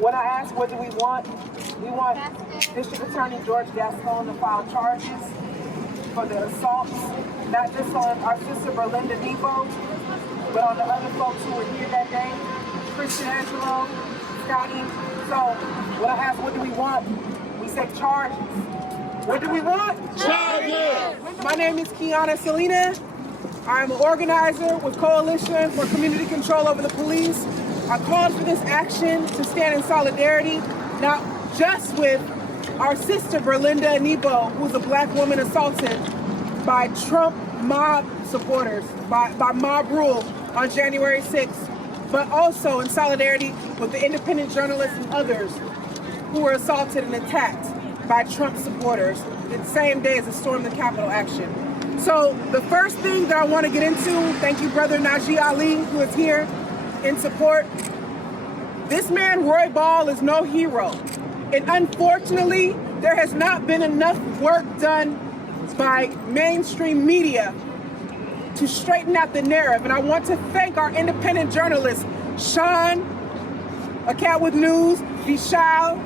When I ask what do we want District Attorney George Gascon to file charges for the assaults, not just on our sister Berlinda Nibo, but on the other folks who were here that day, Christian Angelo, Scotty. So when I ask what do we want, we say charges. What do we want? Charges! My name is Kiana Selena. I'm an organizer with Coalition for Community Control Over the Police. I called for this action to stand in solidarity, not just with our sister Berlinda Nibo, who's a black woman assaulted by Trump mob supporters, by mob rule on January 6th, but also in solidarity with the independent journalists and others who were assaulted and attacked by Trump supporters the same day as the Storm the Capitol action. So the first thing that I want to get into, thank you brother Najee Ali, who is here in support. This man, Roy Ball, is no hero. And unfortunately, there has not been enough work done by mainstream media to straighten out the narrative. And I want to thank our independent journalists, Sean, A Cat with News, Vishal,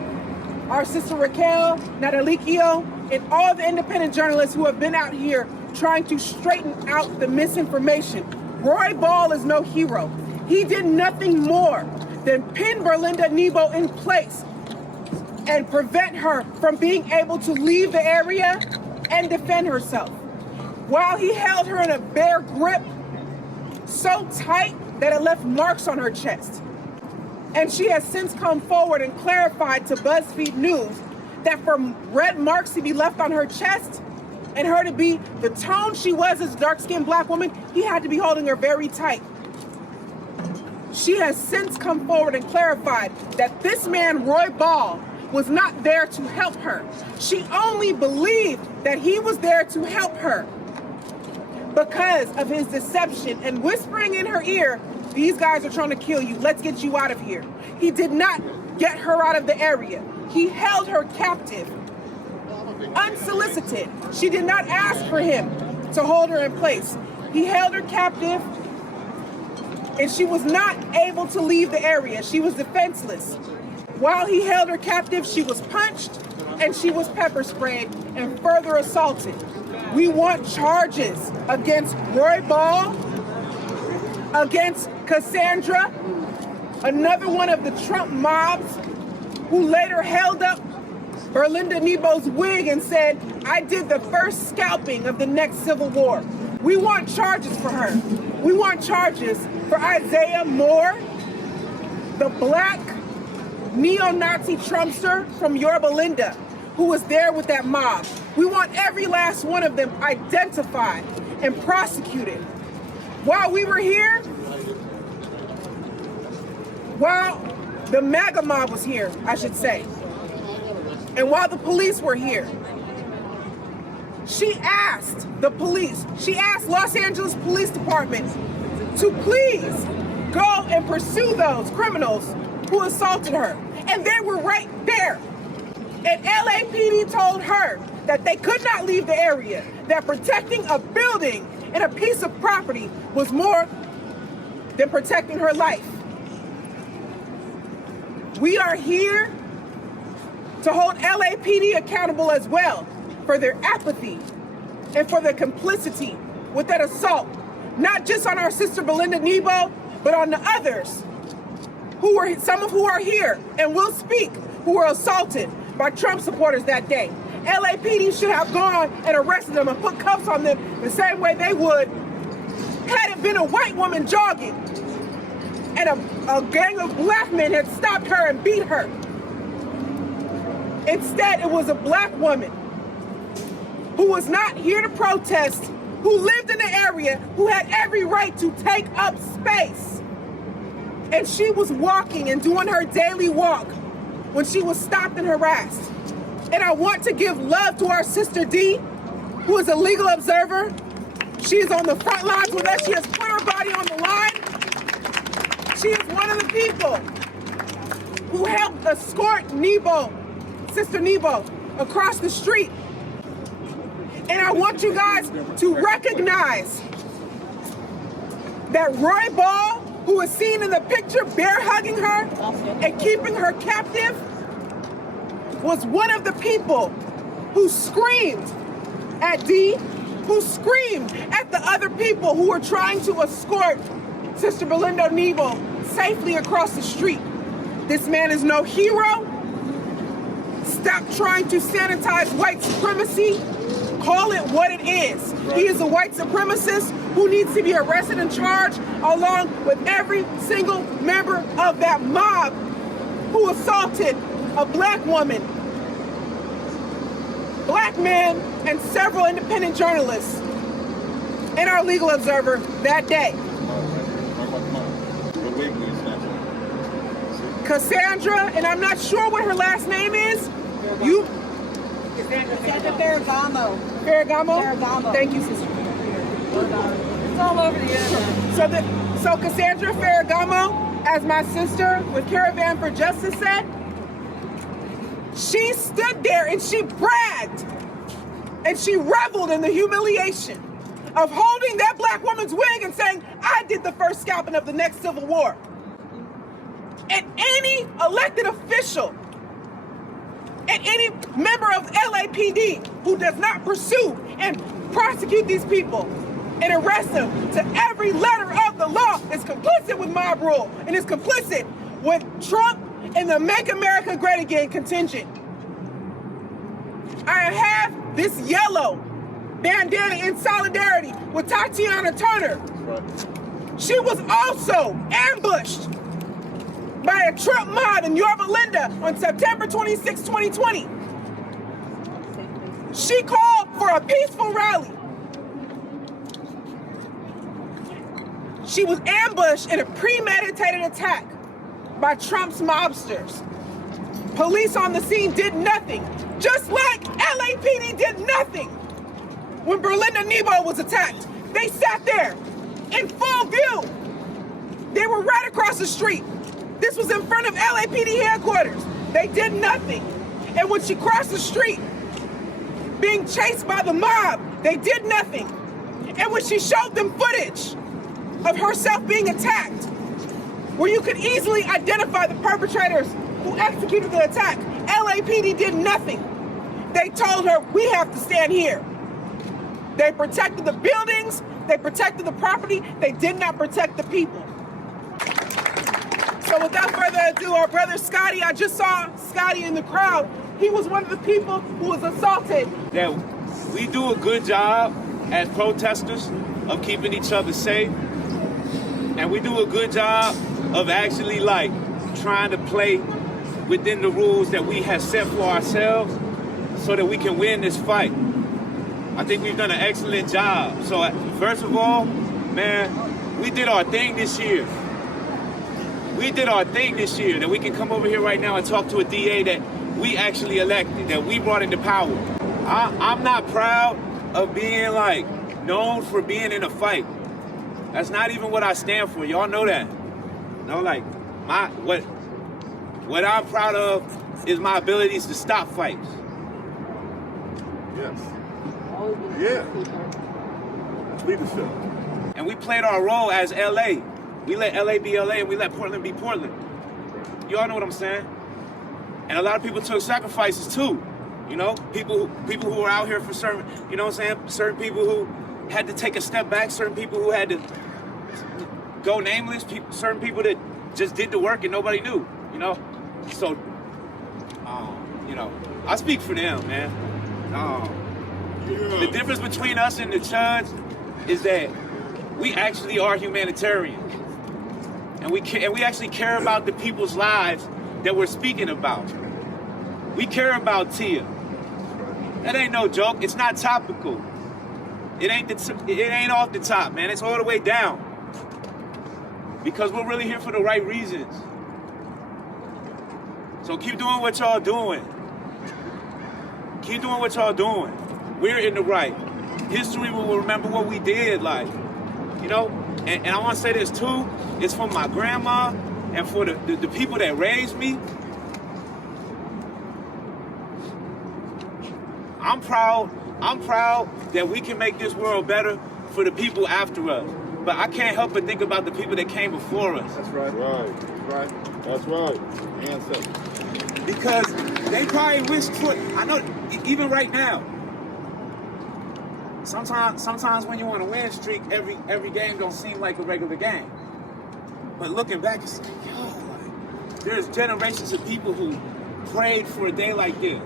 our sister Raquel, Natalikio, and all the independent journalists who have been out here trying to straighten out the misinformation. Roy Ball is no hero. He did nothing more than pin Berlinda Nibo in place and prevent her from being able to leave the area and defend herself. While he held her in a bear grip so tight that it left marks on her chest. And she has since come forward and clarified to BuzzFeed News that for red marks to be left on her chest and her to be the tone she was as a dark-skinned black woman, he had to be holding her very tight. She has since come forward and clarified that this man, Roy Ball, was not there to help her. She only believed that he was there to help her because of his deception and whispering in her ear, these guys are trying to kill you, let's get you out of here. He did not get her out of the area. He held her captive, unsolicited. She did not ask for him to hold her in place. He held her captive, and she was not able to leave the area. She was defenseless. While he held her captive, she was punched and she was pepper sprayed and further assaulted. We want charges against Roy Ball, against Cassandra, another one of the Trump mobs who later held up Berlinda Nibo's wig and said, I did the first scalping of the next civil war. We want charges for her. We want charges for Isaiah Moore, the black neo-Nazi Trumpster from Yorba Linda, who was there with that mob. We want every last one of them identified and prosecuted. While we were here, while the MAGA mob was here, I should say, and while the police were here, she asked the police, she asked Los Angeles Police Department to please go and pursue those criminals who assaulted her. And they were right there. And LAPD told her that they could not leave the area, that protecting a building and a piece of property was more than protecting her life. We are here to hold LAPD accountable as well for their apathy and for their complicity with that assault, not just on our sister Berlinda Nibo, but on the others who were, some of who are here and will speak, who were assaulted by Trump supporters that day. LAPD should have gone and arrested them and put cuffs on them the same way they would had it been a white woman jogging and a gang of black men had stopped her and beat her. Instead, it was a black woman who was not here to protest, who lived in the area, who had every right to take up space. And she was walking and doing her daily walk when she was stopped and harassed. And I want to give love to our sister D, who is a legal observer. She is on the front lines with us. She has put her body on the line. She is one of the people who helped escort Nibo, Sister Nibo, across the street. And I want you guys to recognize that Roy Ball who was seen in the picture bear hugging her and keeping her captive, was one of the people who screamed at Dee, who screamed at the other people who were trying to escort Sister Berlinda Nibo safely across the street. This man is no hero. Stop trying to sanitize white supremacy. Call it what it is. He is a white supremacist who needs to be arrested and charged along with every single member of that mob who assaulted a black woman, black man, and several independent journalists in our legal observer that day. Cassandra, and I'm not sure what her last name is. Cassandra Ferragamo. Ferragamo? Thank you, sister. It's all over the internet. So Cassandra Ferragamo, as my sister with Caravan for Justice said, she stood there and she bragged and she reveled in the humiliation of holding that black woman's wig and saying, I did the first scalping of the next Civil War. And any elected official and any member of LAPD who does not pursue and prosecute these people and arrest them to every letter of the law is complicit with mob rule and is complicit with Trump and the Make America Great Again contingent. I have this yellow bandana in solidarity with Tatiana Turner. She was also ambushed by a Trump mob in Yorba Linda on September 26, 2020. She called for a peaceful rally. She was ambushed in a premeditated attack by Trump's mobsters. Police on the scene did nothing, just like LAPD did nothing when Berlinda Nibo was attacked. They sat there in full view. They were right across the street. This was in front of LAPD headquarters. They did nothing. And when she crossed the street, being chased by the mob, they did nothing. And when she showed them footage of herself being attacked, where you could easily identify the perpetrators who executed the attack, LAPD did nothing. They told her, we have to stand here. They protected the buildings, they protected the property, they did not protect the people. So without further ado, our brother Scotty, I just saw Scotty in the crowd. He was one of the people who was assaulted. That we do a good job as protesters of keeping each other safe. And we do a good job of actually trying to play within the rules that we have set for ourselves so that we can win this fight. I think we've done an excellent job. So first of all, man, we did our thing this year. We did our thing this year, that we can come over here right now and talk to a DA that we actually elected, that we brought into power. I'm not proud of being known for being in a fight. That's not even what I stand for. Y'all know that. What I'm proud of is my abilities to stop fights. Yes. Yeah. That's leadership. And we played our role as LA. We let LA be LA and we let Portland be Portland. You all know what I'm saying? And a lot of people took sacrifices too. You know, people who were out here for certain, you know what I'm saying? Certain people who had to take a step back, certain people who had to go nameless, certain people that just did the work and nobody knew, you know? So, I speak for them, man. The difference between us and the Chuds is that we actually are humanitarians. And we actually care about the people's lives that we're speaking about. We care about Tia. That ain't no joke. It's not topical. It ain't off the top, man. It's all the way down. Because we're really here for the right reasons. So keep doing what y'all doing. Keep doing what y'all doing. We're in the right. History will remember what we did, you know? And I want to say this too. It's for my grandma and for the people that raised me. I'm proud that we can make this world better for the people after us. but I can't help but think about the people that came before us. That's right. That's right. Ancestors. Because they probably wish for, I know, even right now, sometimes when you on a win streak, every game don't seem like a regular game. But looking back, it's like, yo, like, there's generations of people who prayed for a day like this.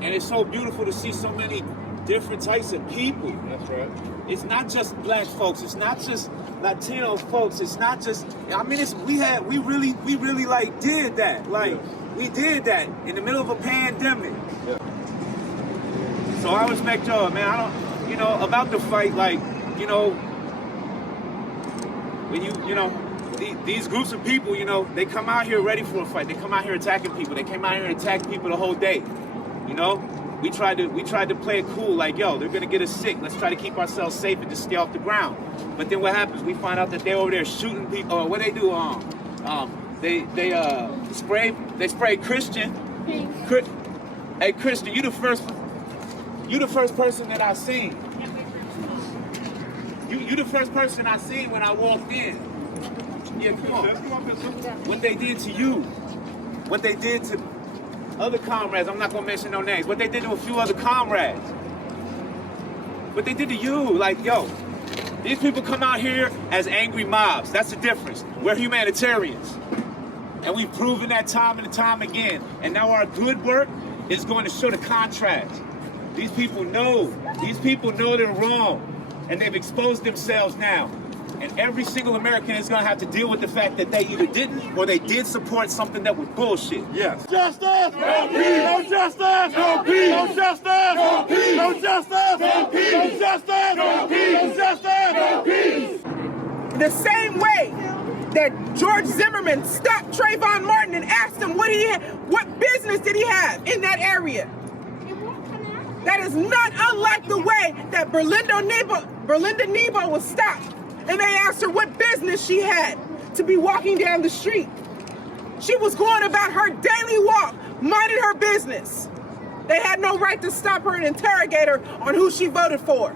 And it's so beautiful to see so many different types of people. That's right. It's not just black folks. It's not just Latino folks. It's not just. I mean, we really like did that. Like we did that in the middle of a pandemic. Yeah. So I respect y'all, man. I don't, you know, about the fight. Like, you know, when you know, these groups of people, you know, they come out here ready for a fight. They come out here attacking people. They came out here and attacked people the whole day. You know. We tried to play it cool, like, yo, they're gonna get us sick. Let's try to keep ourselves safe and just stay off the ground. But then what happens? We find out that they're over there shooting people. Or what they do? They spray Christian. Hey, Christian, you the first person that I seen. You the first person I seen when I walked in. Yeah, come on. What they did to you? What they did to other comrades, I'm not gonna mention no names, but they did to a few other comrades. What they did to you, like, yo, these people come out here as angry mobs. That's the difference. We're humanitarians. And we've proven that time and time again. And now our good work is going to show the contrast. These people know they're wrong. And they've exposed themselves now. And every single American is going to have to deal with the fact that they either didn't or they did support something that was bullshit. Yes. Justice! No peace! No justice! No peace! No justice! No peace! No justice! No peace! No justice! No peace! No justice! No peace! The same way that George Zimmerman stopped Trayvon Martin and asked him what business did he have in that area. That is not unlike the way that Berlinda Nibo was stopped. And they asked her what business she had to be walking down the street. She was going about her daily walk, minding her business. They had no right to stop her and interrogate her on who she voted for.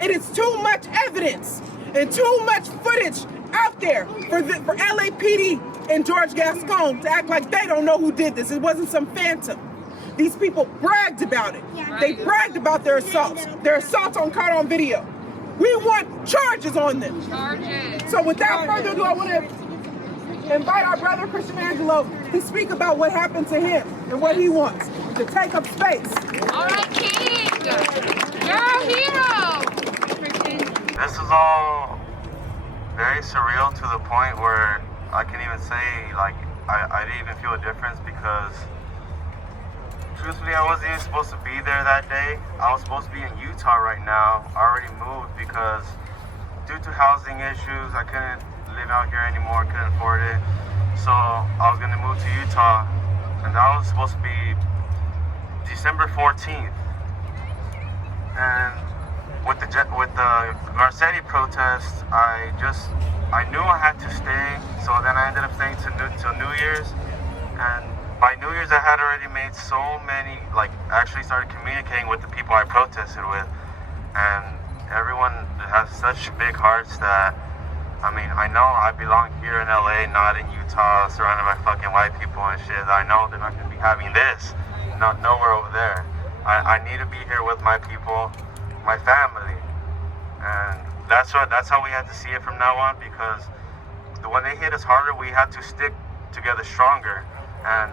It is too much evidence and too much footage out there for LAPD and George Gascon to act like they don't know who did this. It wasn't some phantom. These people bragged about it. They bragged about their assaults on caught on video. We want charges on them. Charges. So without further ado, I want to invite our brother Christian Angelo to speak about what happened to him and what he wants to take up space. All right, King. You're a hero. This is all very surreal to the point where I can even say, like, I didn't even feel a difference because truthfully, I wasn't even supposed to be there that day. I was supposed to be in Utah right now. I already moved because due to housing issues, I couldn't live out here anymore, couldn't afford it. So I was gonna move to Utah, and that was supposed to be December 14th. And with the Garcetti protest, I knew I had to stay. So then I ended up staying till New Year's, and by New Year's, I had already made so many, like, actually started communicating with the people I protested with. And everyone has such big hearts that, I mean, I know I belong here in LA, not in Utah, surrounded by fucking white people and shit. I know they're not going to be having this, not nowhere over there. I need to be here with my people, my family. And that's how we had to see it from now on, because when they hit us harder, we had to stick together stronger. And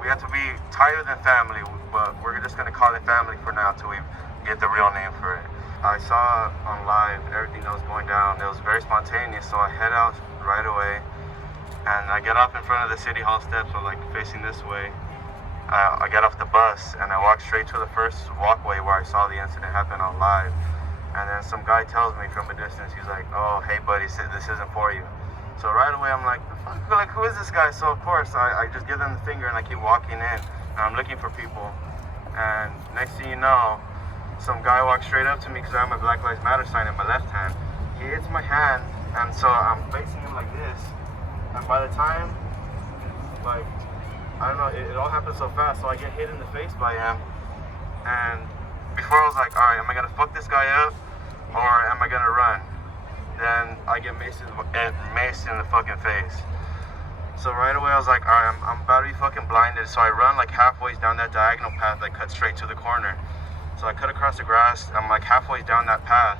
we have to be tighter than family, but we're just going to call it family for now until we get the real name for it. I saw on live everything that was going down. It was very spontaneous, so I head out right away. And I get off in front of the city hall steps, so like facing this way. I get off the bus and I walk straight to the first walkway where I saw the incident happen on live. And then some guy tells me from a distance, he's like, "Oh, hey buddy, this isn't for you." So right away I'm like, who is this guy? So of course I just give them the finger and I keep walking in, and I'm looking for people. And next thing you know, some guy walks straight up to me because I have my Black Lives Matter sign in my left hand. He hits my hand, and so I'm facing him like this. And by the time, like, I don't know, it all happened so fast. So I get hit in the face by him. And before I was like, all right, am I gonna fuck this guy up? or am I gonna run? Then I get maced in the fucking face. So right away I was like, alright, I'm about to be fucking blinded. So I run like halfway down that diagonal path that cuts straight to the corner. So I cut across the grass. I'm like halfway down that path.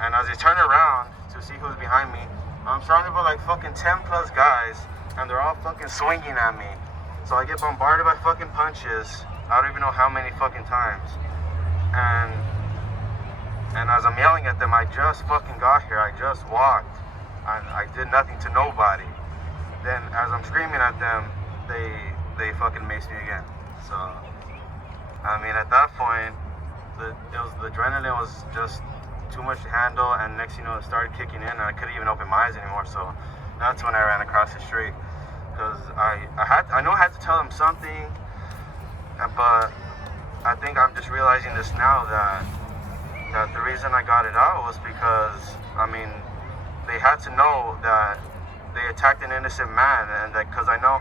And as I turn around to see who's behind me, I'm surrounded by like fucking 10 plus guys, and they're all fucking swinging at me. So I get bombarded by fucking punches. I don't even know how many fucking times. And as I'm yelling at them, I just fucking got here. I just walked. I did nothing to nobody. Then as I'm screaming at them, they fucking maced me again. So, I mean, at that point, the adrenaline was just too much to handle, and next thing you know, it started kicking in, and I couldn't even open my eyes anymore. So that's when I ran across the street, because I know I had to tell them something, but I think I'm just realizing this now that the reason I got it out was because, I mean, they had to know that they attacked an innocent man, and that because I know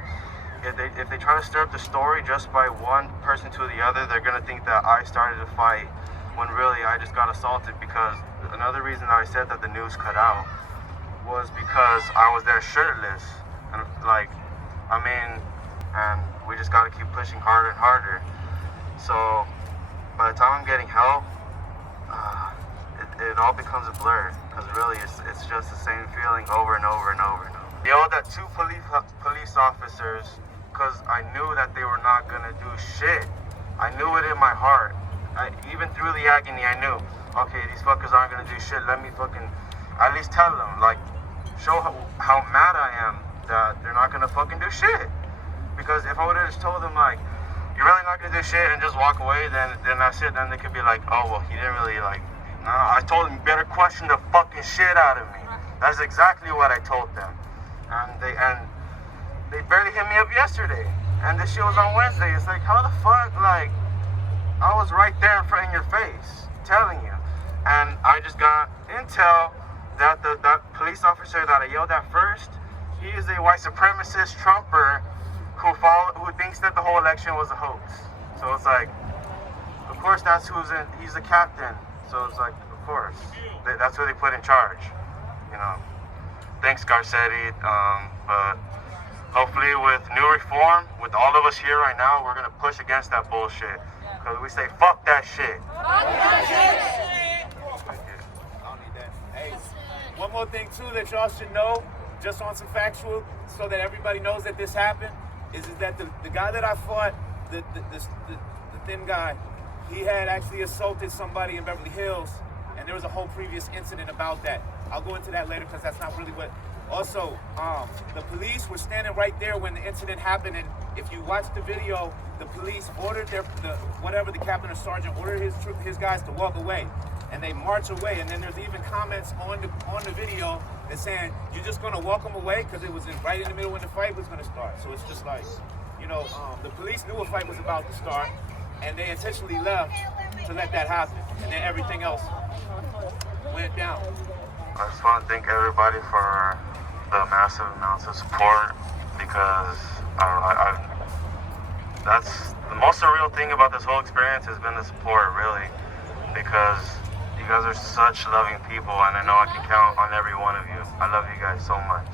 if they try to stir up the story just by one person to the other, they're gonna think that I started a fight when really I just got assaulted. Because another reason that I said that the news cut out was because I was there shirtless, and like, I mean, and we just gotta keep pushing harder and harder. So by the time I'm getting help, it all becomes a blur, because really it's just the same feeling over and over and over and over. I yelled at two police officers because I knew that they were not gonna do shit. I knew it in my heart. Even through the agony, I knew, okay, these fuckers aren't gonna do shit. Let me fucking at least tell them, like, show how mad I am that they're not gonna fucking do shit. Because if I would have just told them, like, you're really not gonna do shit and just walk away, then that's it. Then they could be like, oh, well, he didn't really, like, no, I told them, you better question the fucking shit out of me. That's exactly what I told them. And they barely hit me up yesterday. And this shit was on Wednesday. It's like, how the fuck, like, I was right there in front of your face, telling you. And I just got intel that that police officer that I yelled at first, he is a white supremacist Trumper who thinks that the whole election was a hoax. So it's like, of course that's he's the captain. So it's like, of course, that's who they put in charge, you know. Thanks, Garcetti, but hopefully with new reform, with all of us here right now, we're gonna push against that bullshit. Because we say, fuck that shit. Fuck that shit. I don't need that. Hey, one more thing too that y'all should know, just on some factual, so that everybody knows that this happened, is that the guy that I fought, the thin guy, he had actually assaulted somebody in Beverly Hills, and there was a whole previous incident about that. I'll go into that later because that's not really what. Also, the police were standing right there when the incident happened, and if you watch the video, the police ordered the captain or sergeant ordered his guys to walk away, and they march away. And then there's even comments on the video that saying, "You're just gonna walk them away," because it was right in the middle when the fight was gonna start. So it's just like, you know, the police knew a fight was about to start, and they intentionally left to let that happen, and then everything else went down. I just want to thank everybody for the massive amounts of support, because that's the most surreal thing about this whole experience has been the support, really, because you guys are such loving people, and I know I can count on every one of you. I love you guys so much.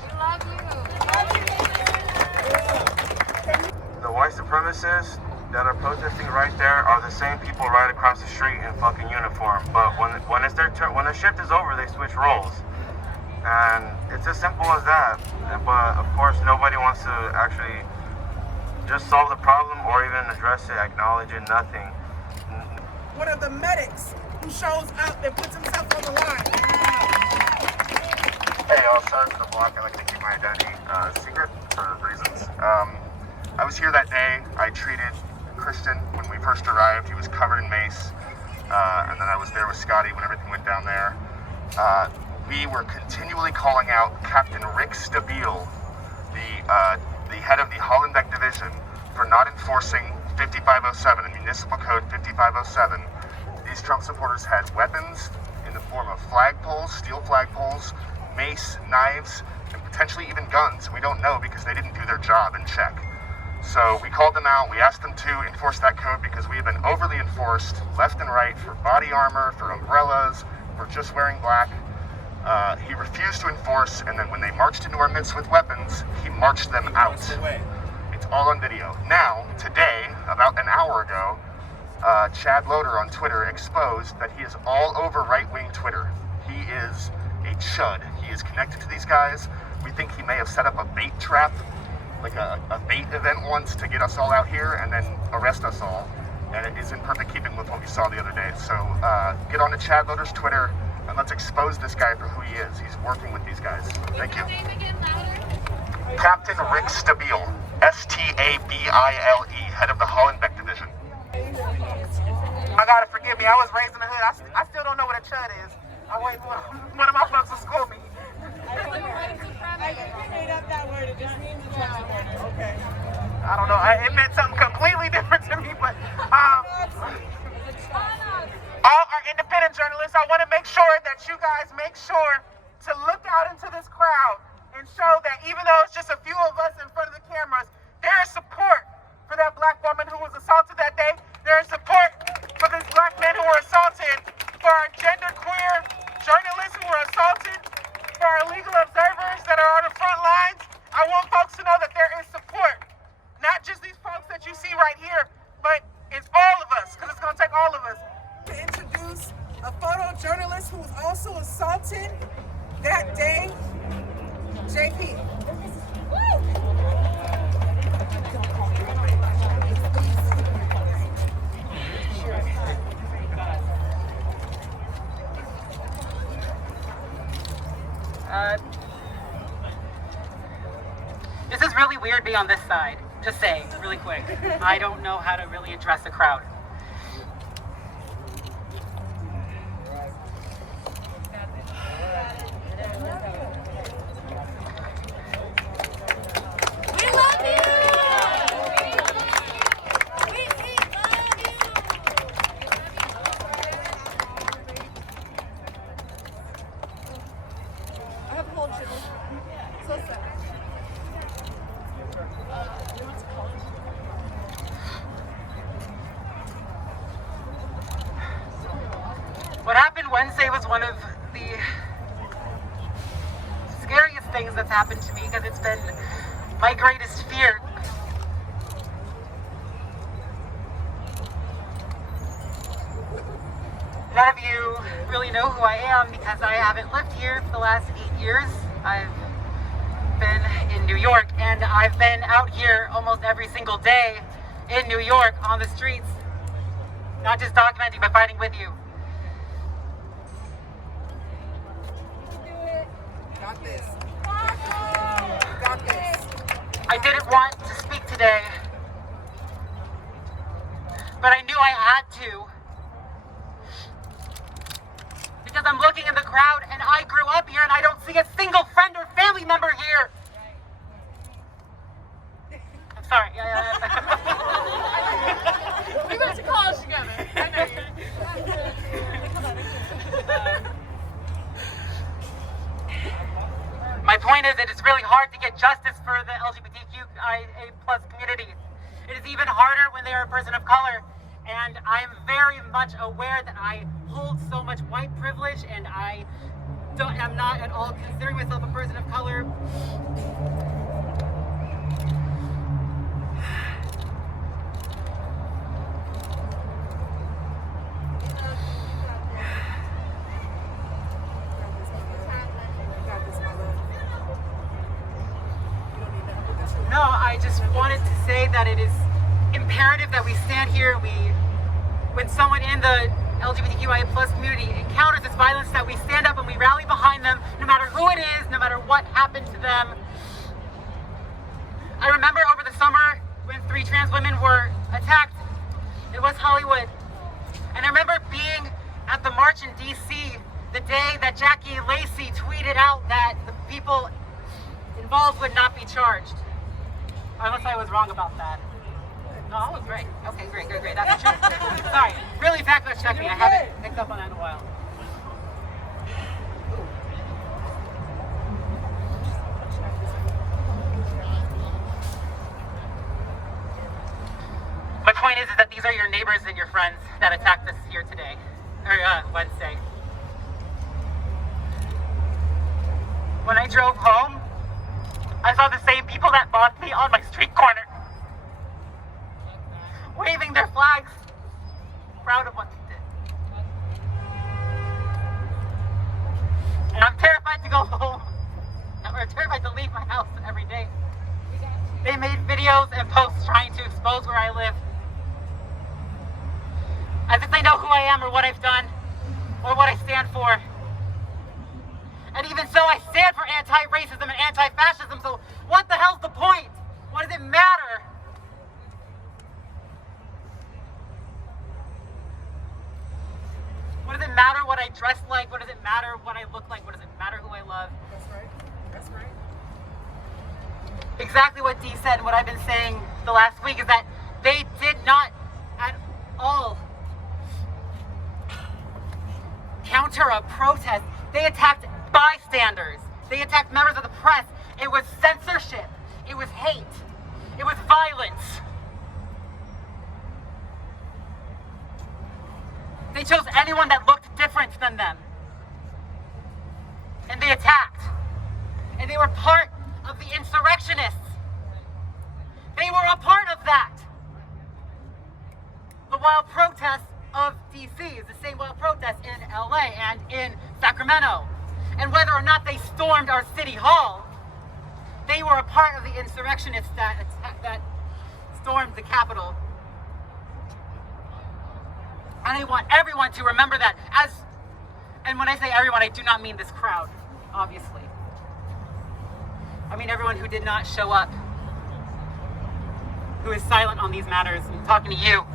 The white supremacists that are protesting right there are the same people right across the street in fucking uniform. But when it's their turn, when the shift is over, they switch roles. And it's as simple as that. But of course, nobody wants to actually just solve the problem or even address it, acknowledge it, nothing. One of the medics who shows up and puts himself on the line. Hey, I'll start from the block. I like to keep my identity secret for reasons. I was here that day. I treated Christian when we first arrived. He was covered in mace. And then I was there with Scotty when everything went down there. We were continually calling out Captain Rick Stabile, the head of the Hollenbeck Division, for not enforcing 5507 and Municipal Code 5507. These Trump supporters had weapons in the form of flagpoles, steel flagpoles, mace, knives, and potentially even guns. We don't know because they didn't do their job in check. So we called them out. We asked them to enforce that code because we have been overly enforced left and right for body armor, for umbrellas, for just wearing black. He refused to enforce, and then when they marched into our midst with weapons, he marched them out. It's all on video. Now, today, about an hour ago, Chad Loader on Twitter exposed that he is all over right-wing Twitter. He is a chud. He is connected to these guys. We think he may have set up a bait trap, like a bait event once to get us all out here and then arrest us all. And it is in perfect keeping with what we saw the other day. So get on to Chad Loader's Twitter and let's expose this guy for who he is. He's working with these guys. Thank you. Captain Rick Stabile, S-T-A-B-I-L-E, head of the Hollenbeck Division. I gotta forgive me. I was raised in the hood. I still don't know what a chud is. I wait for one of my folks to school me. I made up that word. It just means a child. Okay. I don't know. It meant something completely different to me, but all our independent journalists, I want to make sure that you guys make sure to look out into this crowd and show that even though it's just a few of us in front of the cameras, there is support for that black woman who was assaulted that day. There is support for these black men who were assaulted, for our genderqueer journalists who were assaulted, for our legal observers that are on the front lines. I want folks to know that there is support. Not just these folks that you see right here, but it's all of us, because it's going to take all of us. To introduce a photojournalist who was also assaulted that day, JP. This is really weird being on this side. Just saying, really quick. I don't know how to really address the crowd. We love you! I have a whole chip. So sad. What happened Wednesday was one of the scariest things that's happened to me because it's been my greatest fear. None of you really know who I am because I haven't lived here for the last 8 years. I've been in New York, and I've been out here almost every single day in New York on the streets, not just documenting but fighting with you. Got this. Got this. I didn't want to speak today, but I knew I had to. Because I'm looking in the crowd and I grew up here and I don't see a single friend or family member here. I'm sorry. We went to college together. I know you. My point is that it's really hard to get justice for the LGBTQIA+ community. It is even harder when they are a person of color. And I'm very much aware that I hold so much white privilege and I'm not at all considering myself a person of color. No, I just wanted to say that it is imperative that we stand here. When someone in the LGBTQIA+ community encounters this violence, that we stand up and we rally behind them, no matter who it is, no matter what happened to them. I remember over the summer when 3 trans women were attacked in West Hollywood. And I remember being at the march in DC the day that Jackie Lacey tweeted out that the people involved would not be charged. Unless I was wrong about that. No, I was right. Okay, great. That's true. Sorry, really fact check me. I haven't picked up on that in a while. My point is that these are your neighbors and your friends that attacked us here today, or Wednesday. when I drove home, I saw the same people that mocked me on my street corner, waving their flags, proud of what they did. And I'm terrified to go home, or terrified to leave my house every day. They made videos and posts trying to expose where I live, as if they know who I am or what I've done or what I stand for. And even so, I stand for anti-racism and anti-fascism, so what the hell's the point? What does it matter? What does it matter what I dress like? What does it matter what I look like? What does it matter who I love? That's right. That's right. Exactly what Dee said and what I've been saying the last week is that they did not at all counter a protest. They attacked bystanders. They attacked members of the press. It was censorship. It was hate. It was violence. They chose anyone that looked different than them. And they attacked. And they were part of the insurrectionists. They were a part of that. The wild protests of DC is the same wild protests in LA and in Sacramento. And whether or not they stormed our city hall, they were a part of the insurrectionists that stormed the Capitol. And I want everyone to remember that. And when I say everyone, I do not mean this crowd, obviously. I mean everyone who did not show up, who is silent on these matters. I'm talking to you.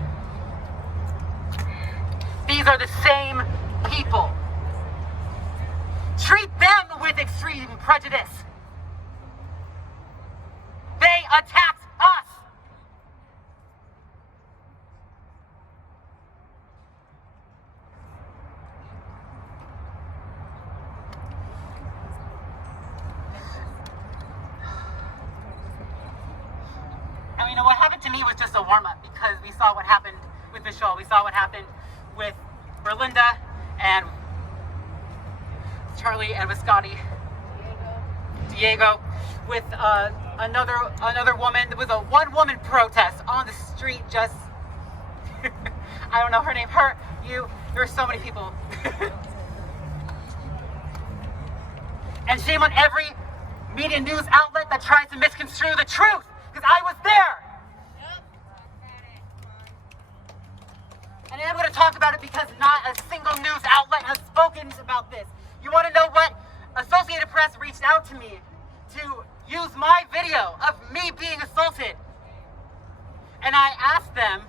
These are the same people. Treat them with extreme prejudice. They attacked us. And you know, what happened to me was just a warm-up, because we saw what happened with Vishal. We saw what happened with Berlinda and Charlie and with Scotty, Diego, with another woman. There was a one-woman protest on the street. Just I don't know her name. Her, you. There are so many people. And shame on every media news outlet that tries to misconstrue the truth, because I was there. And I'm going to talk about it because not a single news outlet has spoken about this. You want to know what? Associated Press reached out to me to use my video of me being assaulted. And I asked them,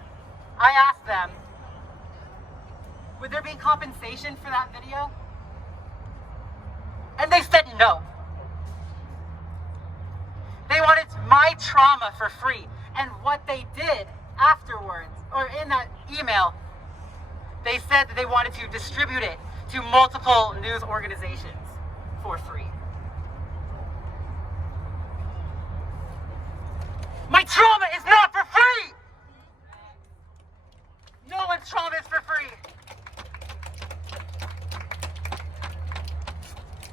would there be compensation for that video? And they said no. They wanted my trauma for free. And what they did afterwards, or in that email, they said that they wanted to distribute it to multiple news organizations for free. My trauma is not for free! No one's trauma is for free.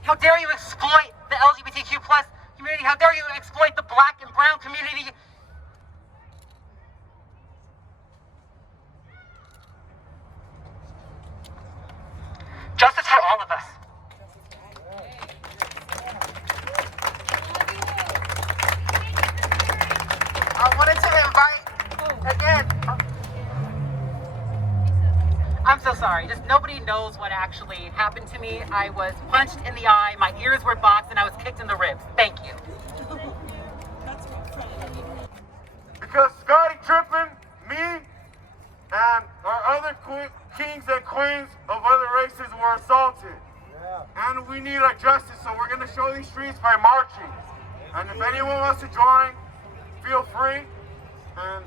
How dare you exploit the LGBTQ plus community? How dare you exploit the black and brown community? Justice for all of us. I wanted to invite, again, I'm so sorry. Just nobody knows what actually happened to me. I was punched in the eye, my ears were boxed, and I was kicked in the ribs. Thank you. Because Scotty Trippin, me, and our other kings and queens of other races were assaulted. And we need our justice, so we're going to show these streets by marching. And if anyone wants to join, feel free. And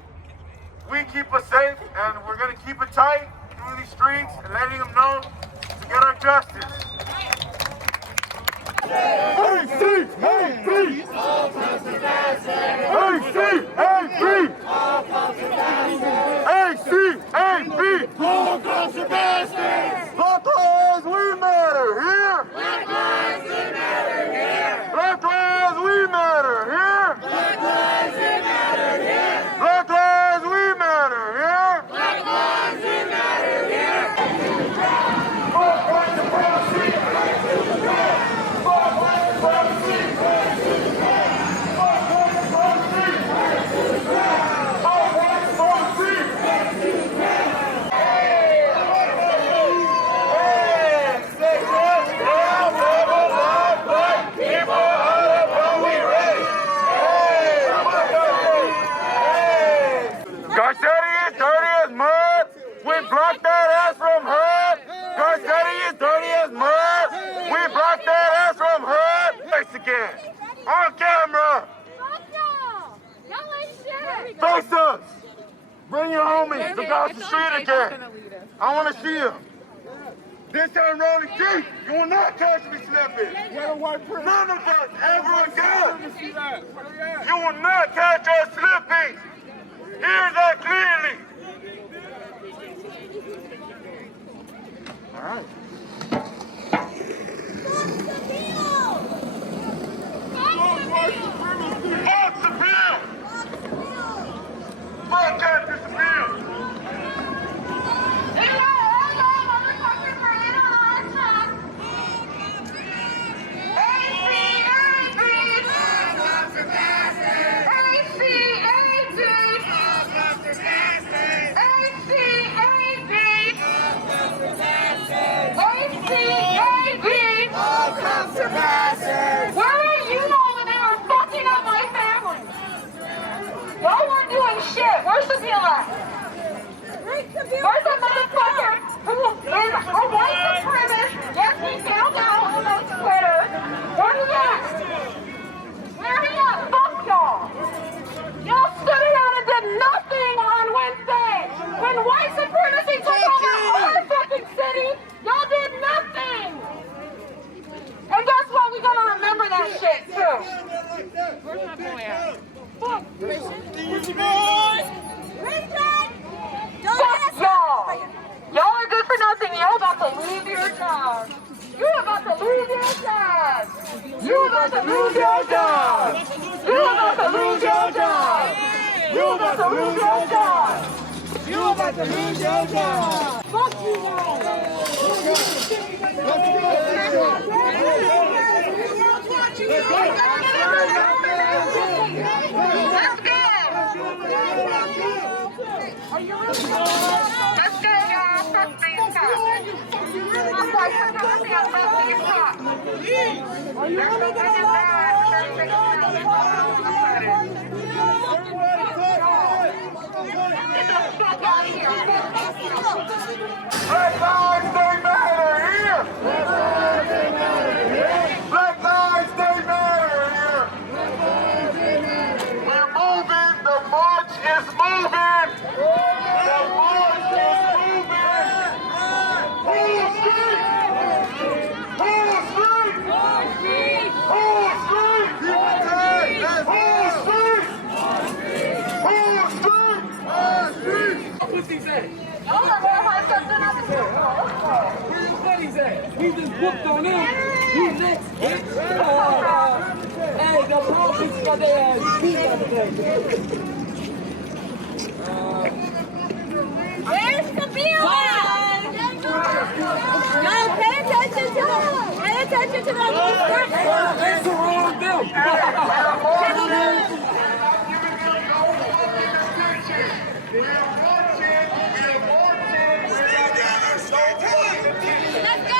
we keep us safe, and we're going to keep it tight through these streets and letting them know to get our justice. ACAB! All comes to ACAB! All comes to ACAB! All comes to Black lives, we matter here! Black lives, we matter here! blocked that ass from HUD. Garcetti is dirty as mud. We blocked that ass from HUD. Again, on camera. Fuck y'all! Y'all ain't shit! Face us. Bring your homies across the street again. I want to see them. This time rolling deep. You will not catch me slipping. None of us ever again. You will not catch us slipping. Hear that clearly. All right. Fuck the bill! Fuck that disappear! Where's the deal at? Where's the motherfucker who is a white supremacist? Yes, we found out on those Twitter. Where he at? Where he at? Fuck y'all. Y'all stood around and did nothing on Wednesday. When white supremacy took over our fucking city, y'all did nothing. And guess what? We're gonna remember that shit too. Where's my boy at? Fuck. Y'all are good for nothing. Y'all about to lose your jobs. You're about to lose your jobs. You're about to lose your jobs. You're about to lose your jobs. You're about to lose your jobs. You're about to lose your jobs. Fuck you guys. Let's go. Are you really going? Let's go, y'all. Fuck these cops. I'm sorry, fuck these cops. Are you really going to get the fuck out of here. Black lives, they matter here. Black lives, they matter here. We're moving. The march is moving. The march is moving. Whole street. Whole street. Whole street. Whole street. Whole street. Whole street. Whole street. Pussies at? Y'all are more hyped up than other people. Where your buddies at? We just booked on them. You next, bitch. Hey, the wrong bitch got their ass beat the other day. Where's the bill? No, pay attention to them. Pay attention to them. That's the wrong bill. Let's go!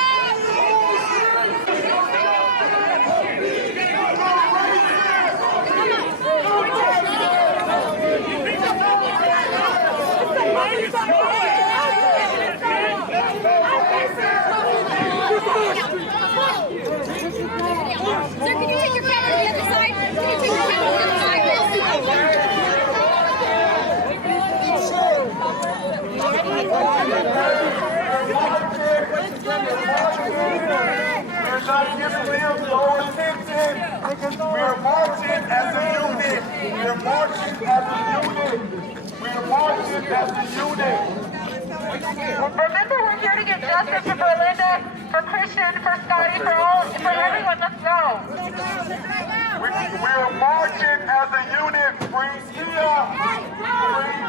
Sir, can you take your camera to the other side? Can you take your camera to the other side? We're not giving them no attention. We're marching as a unit. We're marching as a unit. We're marching as a unit. Remember, we're here to get justice for Berlinda, for Christian, for Scotty, for everyone. Let's go. We're marching as a unit. Free Tia. Free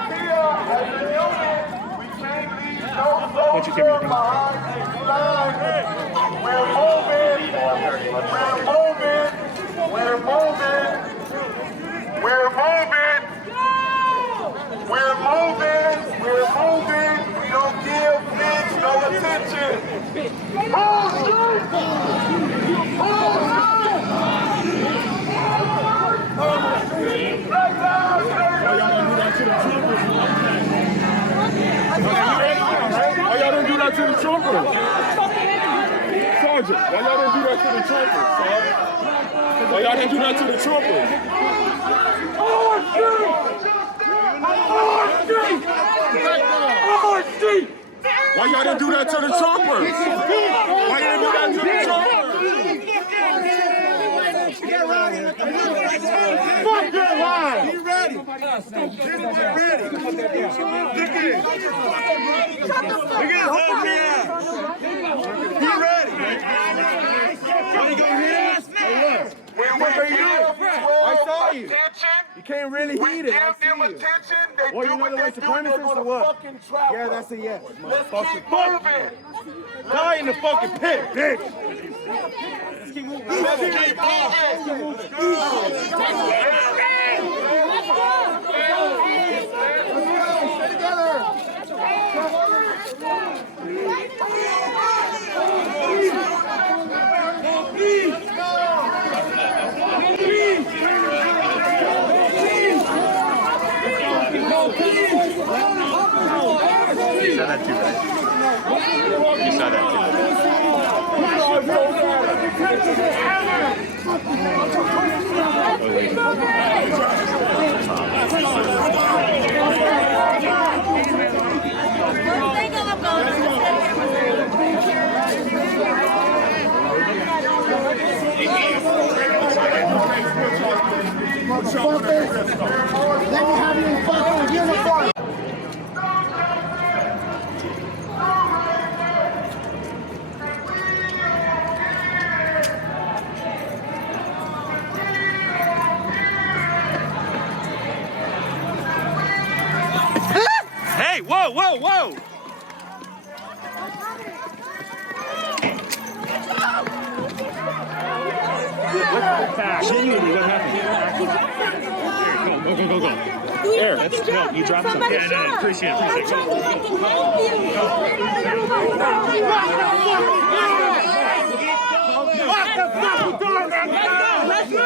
Tia as a unit. We can't leave no soldier behind these lines. We're moving. We're moving. We're moving. We're moving. We're moving. We're moving. We don't give bitch no attention. Whole street. Whole street. Black lives matter. Why y'all didn't do that to the trumpers, son? Why y'all didn't do that to the trumpers? Why y'all didn't do that to the choppers? Why y'all didn't do that to the choppers? Fuck your line! Be ready! Be ready! Look at it! Look at his ugly ass! Be ready! Are you gonna hear us? Hey, look! What are you doing? I saw you! You can't really heat it. I see you. What, you know the white supremacists or what? Yeah, that's a yes. Let's keep moving. Die in the fucking pit, bitch. Let's keep moving. Let's keep You saw that too, right? You saw that too. Let me have your fucking uniform. Hey, whoa, whoa, whoa! Genuinely, what happened? Go. Air, no, you dropped something. Yeah, no, appreciate it. Lock the fucking door, man! Let's go!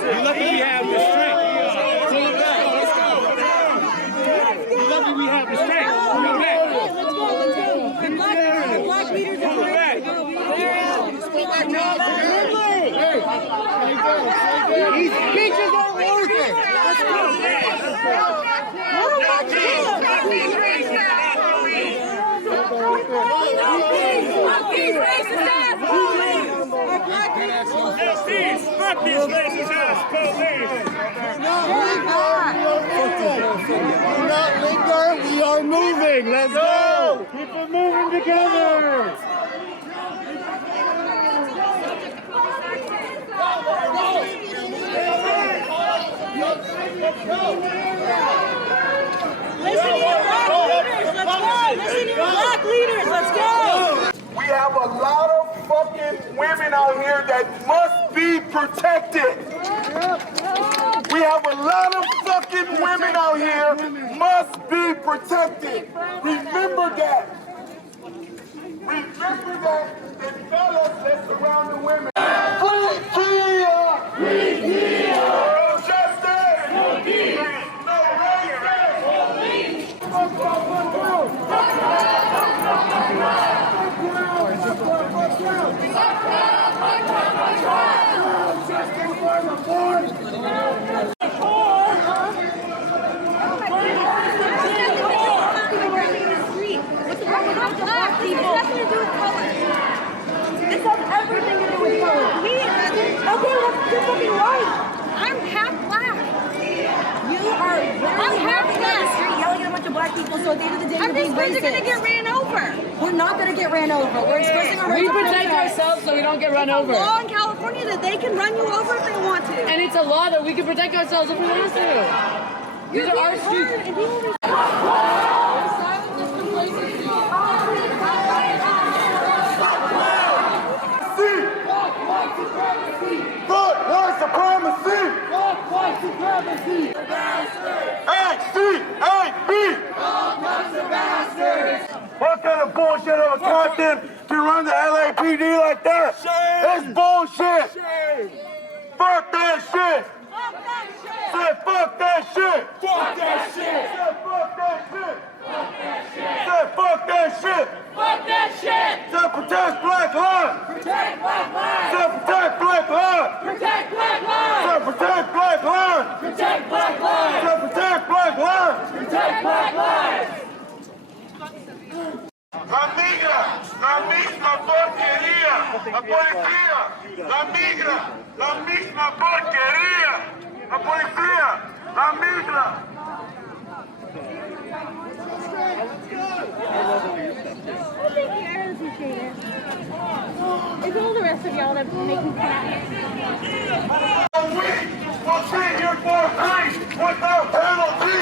You're lucky we have the strength. Pull it back. You're lucky we have the strength. Pull it back. Let's go. The black leaders are back. These speeches aren't worth it. Let's go. Fuck these racist ass police! We're not linger, we are moving! Let's go! Keep it moving together! Listen to your black leaders, let's go! Listen to your black leaders, let's go! We have a lot of fucking women out here that must be protected. We have a lot of fucking women out here must be protected. Remember that. Remember that. And fellas, let's surround the women. Free Kia! Free Kia! No justice! No peace! No Black people. It has nothing to do with color. This has everything to do with color. Me, okay, you're fucking right. I'm half black. You are. I'm half black. You're yelling at a bunch of black people, so at the end of the day, you're being racist. We're gonna get ran over. We're not gonna get ran over. We're expressing our rights. We protect ourselves so we don't get run over. It's a law in California that they can run you over if they want to. And it's a law that we can protect ourselves if we want to. These are our streets. Fuck white supremacy! Fuck white supremacy! A-C-A-B! Fuck white bastards! What kind of bullshit of a captain can run the LAPD like that? It's bullshit! that shit! Fuck that shit! To protect black lives! Protect black lives! To protect black lives! Protect black lives! To protect black lives! Protect black lives! To protect black lives! Protect black lives! La migra, la misma porquería, la policía, la migra, la misma porquería, la policía, la migra. It's all the rest of y'all that make me cry. We will sit here for free without penalty.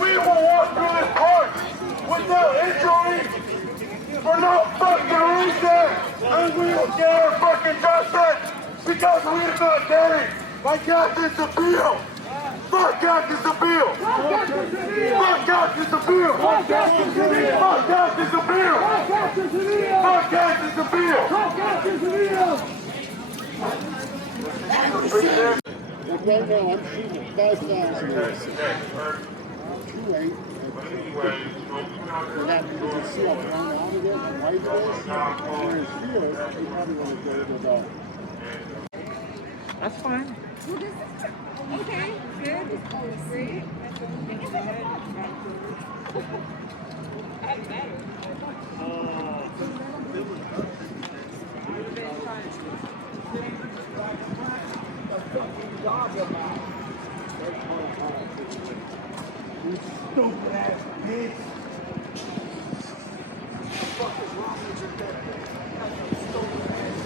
We will walk through this park without injury for no fucking reason. And we will get our fucking justice because we are not getting like Captain Seville. Fuck Captain Seville. Fuck Captain Seville. Fuck Captain Seville. Fuck Captain Seville. Fuck Captain Seville. Fuck Captain Seville. Like right now, I'm shooting 5,000 yards. Too late. For that, you can see I'm going out of there, the white place. Whereas here, you probably want to go to the That's fine. Okay, good. Oh, great. You stupid ass bitch. What the fuck is wrong with your dick? Stupid ass.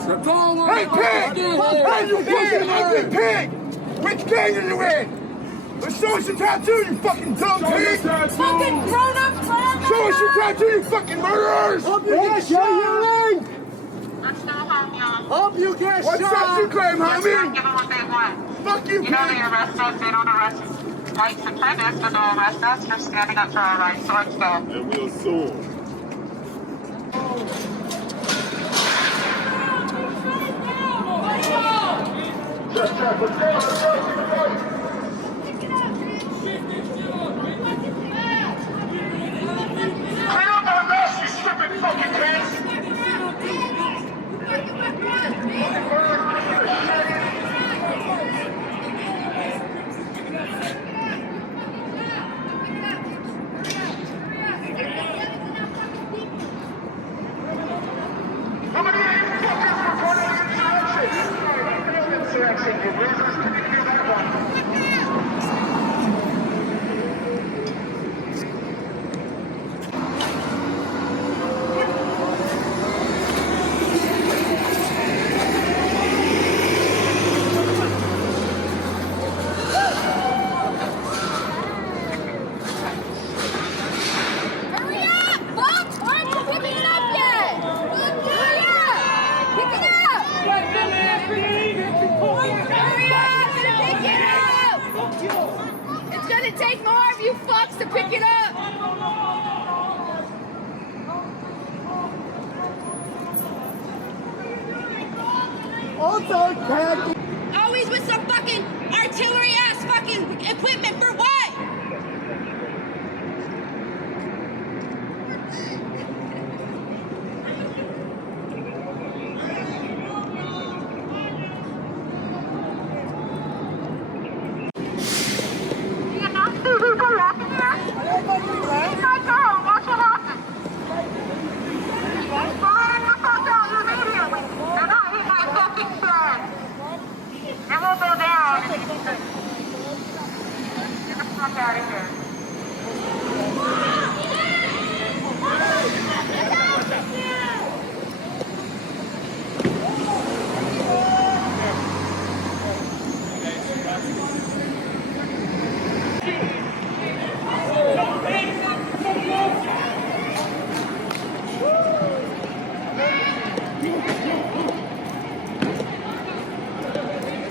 Hey, pig! Hey, you fucking ugly pig! Which gang are you in? Let's show us your tattoo, you fucking dumb pig! Fucking grown-ups, Show us your tattoo, you fucking murderers! Hope you get shot! Hope you get What's shot! up, you claim, homie? Give them what they want. Fuck you, You know they pig! arrest us, they don't arrest whites and prejudice, but they'll arrest us for standing up for our rights, so let's go. And we'll sue. Clear up our mess, you stupid fucking kids! to pick it up. Always with some fucking artillery ass fucking equipment for what? Get the fuck out of here.